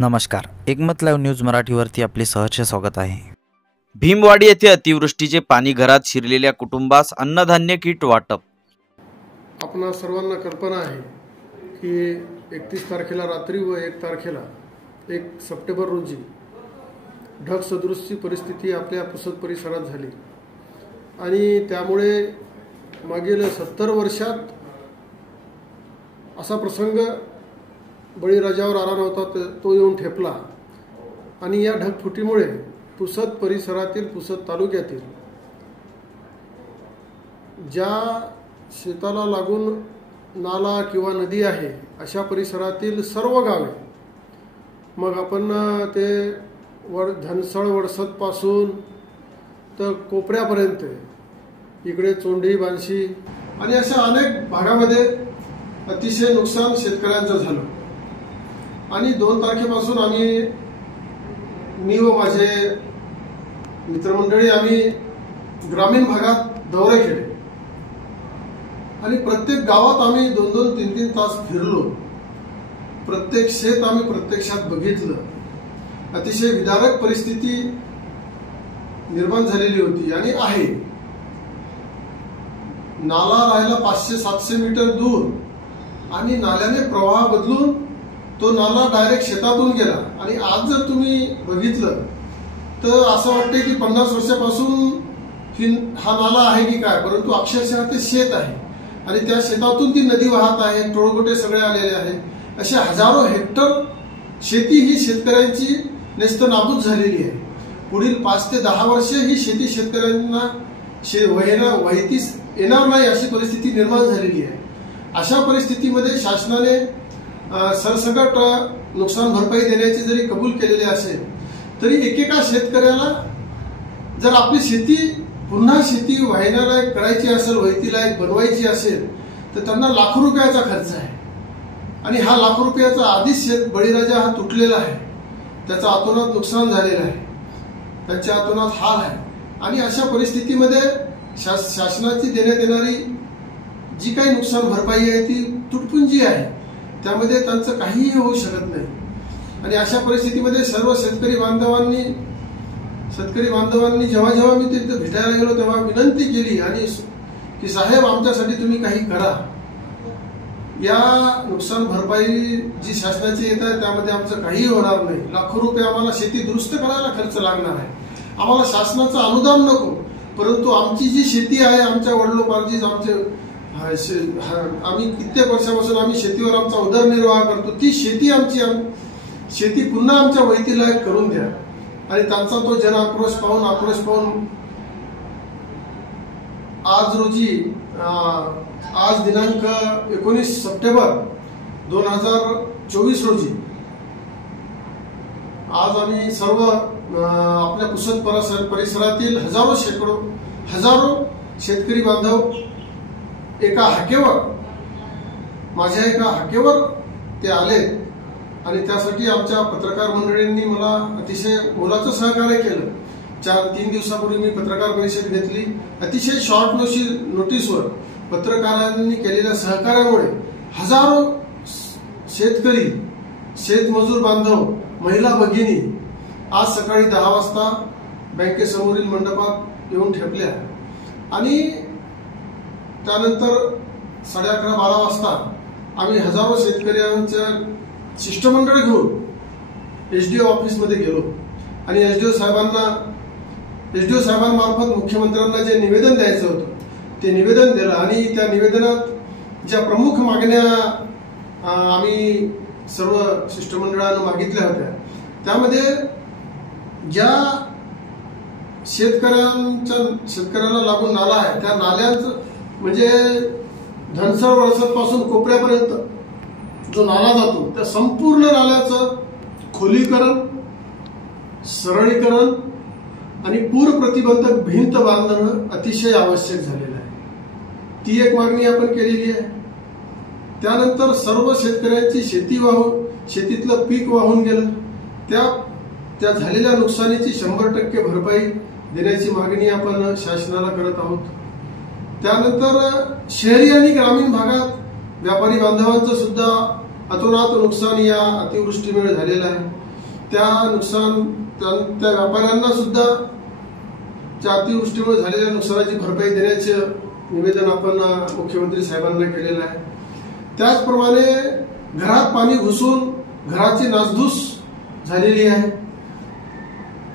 नमस्कार, एकमत live news मराठीवरती आपले सहर्ष स्वागत आहे। भीमवाडी येथे अतिवृष्टीचे पाणी घरात शिरलेल्या कुटुंबास अन्नधान्य किट वाटप। आपणा सर्वांना कल्पना आहे की 31 तारखेला रात्री व 1 तारखेला 1 सप्टेंबर रोजी ढग सदृशची परिस्थिती आपल्या पुसद परिसरात झाली आणि त्यामुळे मागील 70 वर्षात असा प्रसंग बळीराजावर आला नव्हता, तो येऊन ठेपला आणि या ढगफुटीमुळे पुसद परिसरातील, पुसद तालुक्यातील ज्या शेताला लागून नाला किंवा नदी आहे अशा परिसरातील सर्व गावे, मग आपण ते धनसळ वडसद पासून तर कोपऱ्यापर्यंत, इकडे चोंडी बांशी आणि अशा अनेक भागामध्ये अतिशय नुकसान शेतकऱ्यांचं झालं। आणि 2 तारखेपासून मी व माझे मित्रमंडळी आम्ही ग्रामीण भागात दौरे केले आणि प्रत्येक गावात आम्ही 2-2, 3-3 तास फिरलो। प्रत्येक शेत आम्ही प्रत्यक्षात बघितलं। अतिशय विदारक परिस्थिती निर्माण झालेली होती आणि आहे। नाला राहिला 500-700 मीटर दूर आणि नाल्याने प्रवाह बदलून तो नाला डायरेक्ट शेतातून गेला आणि आज जर तुम्ही बघितलं तर असं वाटते की 50 वर्षापासून हा नाला आहे की काय, परंतु अक्षरशः ते शेत आहे आणि त्या शेतातून ती नदी वाहत आहे, टोळगोटे सगळे आलेले आहे। अशा हजारो हेक्टर शेती ही शेतकऱ्यांची नेस्तनाबूत झालेली आहे। पुढील 5 ते 10 वर्षे ही शेती शेतकऱ्यांना वहितीस येणार नाही अशी परिस्थिती निर्माण झालेली आहे। अशा परिस्थितीमध्ये शासनाने सरसकट नुकसान भरपाई देण्याची जरी कबूल केलेली असेल तरी एकेका शेतकऱ्याला जर आपली शेती पुन्हा शेती वाहण्यालायक करायची असेल, वहितीलायक बनवायची असेल तर त्यांना लाखो रुपयाचा खर्च आहे आणि हा लाखो रुपयाचा आधीच बळीराजा हा तुटलेला आहे, त्याचा अतोनात नुकसान झालेलं आहे, त्यांच्या अतोनात हाल आहे। आणि अशा परिस्थितीमध्ये शासनाची देण्यात येणारी जी काही नुकसान भरपाई आहे ती तुटपुंजी आहे, त्यामध्ये त्यांचं काहीही होऊ शकत नाही। आणि अशा परिस्थितीमध्ये सर्व शेतकरी बांधवांनी जेव्हा मी तिथे भेटायला गेलो तेव्हा विनंती केली आणि की साहेब आमच्यासाठी तुम्ही काही करा, या नुकसान भरपाई जी शासनाची येत आहे त्यामध्ये आमचं काही होणार नाही। लाखो रुपये आम्हाला शेती दुरुस्त करायला खर्च लागणार आहे, आम्हाला शासनाचं अनुदान नको, परंतु आमची जी शेती आहे, आमच्या वडिलोपार्जित आम्ही कित्येक वर्षापासून आम्ही शेतीवर आमचा उदरनिर्वाह करतो, ती शेती पुन्हा आमच्या वहितीलायक करून द्या। आणि त्यांचा तो जन आक्रोश पाहून आज दिनांक 19 सप्टेंबर 2024 रोजी आज आम्ही सर्व आपल्या पुसद परिसरातील हजारो शेतकरी बांधव माझ्या एका हाकेवर ते आले आणि त्यासाठी आमच्या पत्रकार मंडळींनी मला अतिशय मोलाचं सहकार्य केलं। 4-3 दिवसापूर्वी मी पत्रकार परिषद घेतली। अतिशय शॉर्ट नोटीसवर पत्रकारांनी केलेल्या सहकार्यामुळे हजारो शेतकरी, शेतमजूर बांधव, महिला भगिनी आज सकाळी 10 वाजता बँकेसमोरील मंडपात येऊन ठेपल्या आणि त्यानंतर 11:30-12 वाजता आम्ही हजारो शेतकऱ्यांच्या शिष्टमंडळ घेऊन एसडीओ ऑफिसमध्ये गेलो आणि एसडीओ साहेबांमार्फत मुख्यमंत्र्यांना जे निवेदन द्यायचं होतं ते निवेदन दिलं आणि त्या निवेदनात ज्या प्रमुख मागण्या आम्ही सर्व शिष्टमंडळानं मागितल्या होत्या त्यामध्ये ज्या शेतकऱ्याला लागून नाला आहे त्या नाल्याचं म्हणजे धनसळ वडसद पासून कोपऱ्यापर्यंत जो नाला जातो त्या संपूर्ण नाल्याचं खोलीकरण, सरळीकरण आणि पूर प्रतिबंधक भिंत बांधणं अतिशय आवश्यक झालेलं आहे। ती एक मागणी आपण केलेली आहे। त्यानंतर सर्व शेतकऱ्यांची शेतीतलं पीक वाहून गेलं, त्या झालेल्या नुकसानीची 100% भरपाई देण्याची मागणी आपण शासनाला करत आहोत। त्यानंतर शहरी आणि ग्रामीण भागात व्यापारी बांधवांचं सुद्धा अतोनात नुकसान या अतिवृष्टीमुळे झालेलं आहे। त्या त्या व्यापाऱ्यांना सुद्धा त्या अतिवृष्टीमुळे झालेल्या नुकसानाची भरपाई देण्याचं निवेदन आपण मुख्यमंत्री साहेबांना केलेलं आहे. त्याचप्रमाणे घरात पाणी घुसून घराची नासधूस झालेली आहे.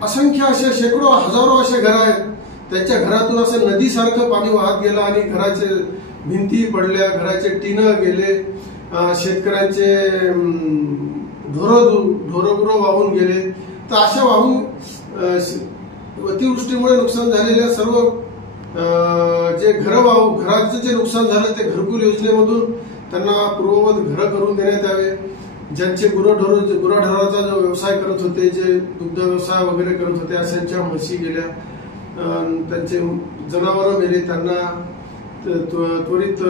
असंख्य असे शेकडो हजारो असे घर आहेत, त्यांच्या घरातून असं नदीसारखं पाणी वाहत गेलं आणि घराचे भिंती पडल्या, घराचे टिनं गेले, शेतकऱ्यांचे ढोरगुरं वाहून गेले. तर अशा वाहून अतिवृष्टीमुळे नुकसान झालेल्या सर्व जे घराचं जे नुकसान झालं ते घरकुल योजनेमधून त्यांना पूर्ववत घरं करून देण्यात यावे. ज्यांचे गुराढोराचा जो व्यवसाय करत होते, जे दुग्ध व्यवसाय वगैरे करत होते, अशांच्या म्हशी गेल्या, त्यांचे जनावरं मेले, त्यांना त्वरित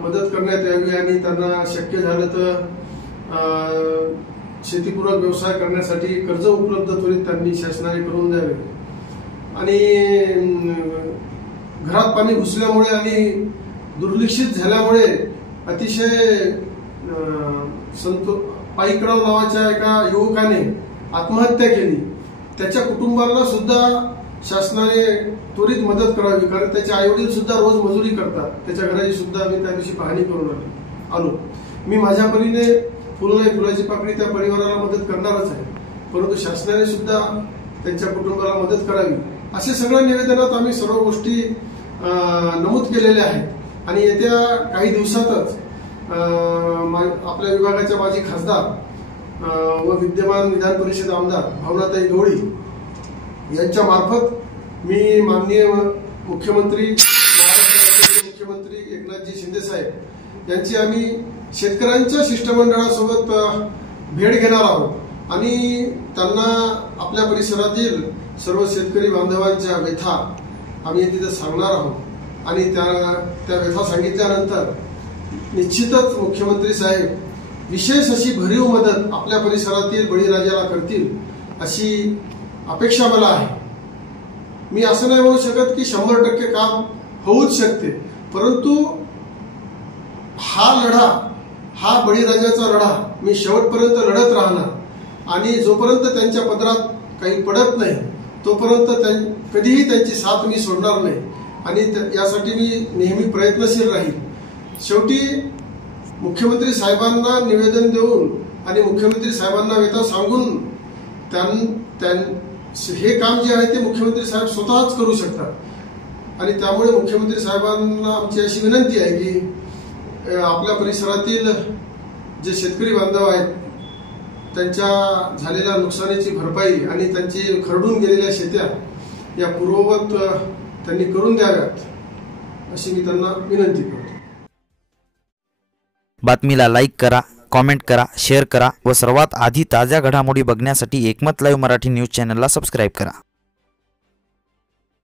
मदत करण्यात यावी आणि त्यांना शक्य झालं तर शेतीपूरक व्यवसाय करण्यासाठी कर्ज उपलब्ध त्वरित त्यांनी शासनाने करून द्यावे. आणि घरात पाणी घुसल्यामुळे आणि दुर्लक्षित झाल्यामुळे अतिशय पाईकराव नावाच्या एका युवकाने आत्महत्या केली. त्याच्या कुटुंबाला सुद्धा शासनाने त्वरित मदत करावी, कारण त्याचे आई वडील सुद्धा रोज मजुरी करतात. त्याच्या घराची सुद्धा मी त्या दिवशी पाहणी करून आलो. मी माझ्या परीने फुलाची पाकळी त्या परिवाराला मदत करणारच आहे, परंतु शासनाने सुद्धा त्यांच्या कुटुंबाला मदत करावी. असे सगळ्या निवेदनात आम्ही सर्व गोष्टी नमूद केलेल्या आहेत. आणि येत्या काही दिवसातच आपल्या विभागाच्या माजी खासदार व विद्यमान विधान परिषद आमदार भावनाताई गवळी यांच्या मार्फत मी माननीय मुख्यमंत्री, महाराष्ट्र राज्याचे मुख्यमंत्री एकनाथजी शिंदे साहेब यांची आम्ही शेतकऱ्यांच्या शिष्टमंडळासोबत भेट घेणार आहोत आणि त्यांना आपल्या परिसरातील सर्व शेतकरी बांधवांच्या व्यथा आम्ही तिथे सांगणार आहोत. आणि त्या व्यथा सांगितल्यानंतर निश्चितच मुख्यमंत्री साहेब विशेष अशी भरीव मदत आपल्या परिसरातील बळीराजाला करतील अशी अपेक्षा मला आहे. मी असं नाही म्हणू शकत की 100% काम होऊच शकते, परंतु हा लढा, हा बळीराजाचा लढा मी शेवटपर्यंत लढत राहणार आणि जोपर्यंत त्यांच्या पदरात काही पडत नाही तोपर्यंत कधीही त्यांची साथ मी सोडणार नाही आणि यासाठी मी नेहमी प्रयत्नशील राहील. शेवटी मुख्यमंत्री साहेबांना निवेदन देऊन आणि मुख्यमंत्री साहेबांना व्यथा सांगून हे काम जे आहे ते मुख्यमंत्री साहेब स्वतःच करू शकतात. आणि त्यामुळे मुख्यमंत्री साहेबांना आमची अशी विनंती आहे की आपल्या परिसरातील जे शेतकरी बांधव आहेत त्यांच्या झालेल्या नुकसानीची भरपाई आणि त्यांची खरडून गेलेल्या शेत्या या पूर्ववत त्यांनी करून द्याव्यात अशी मी त्यांना विनंती करतो. बातमीला लाईक करा, कॉमेंट करा, शेअर करा व सर्वात आधी ताज्या घडामोडी बघण्यासाठी एकमत लाईव्ह मराठी न्यूज चॅनलला सबस्क्राईब करा.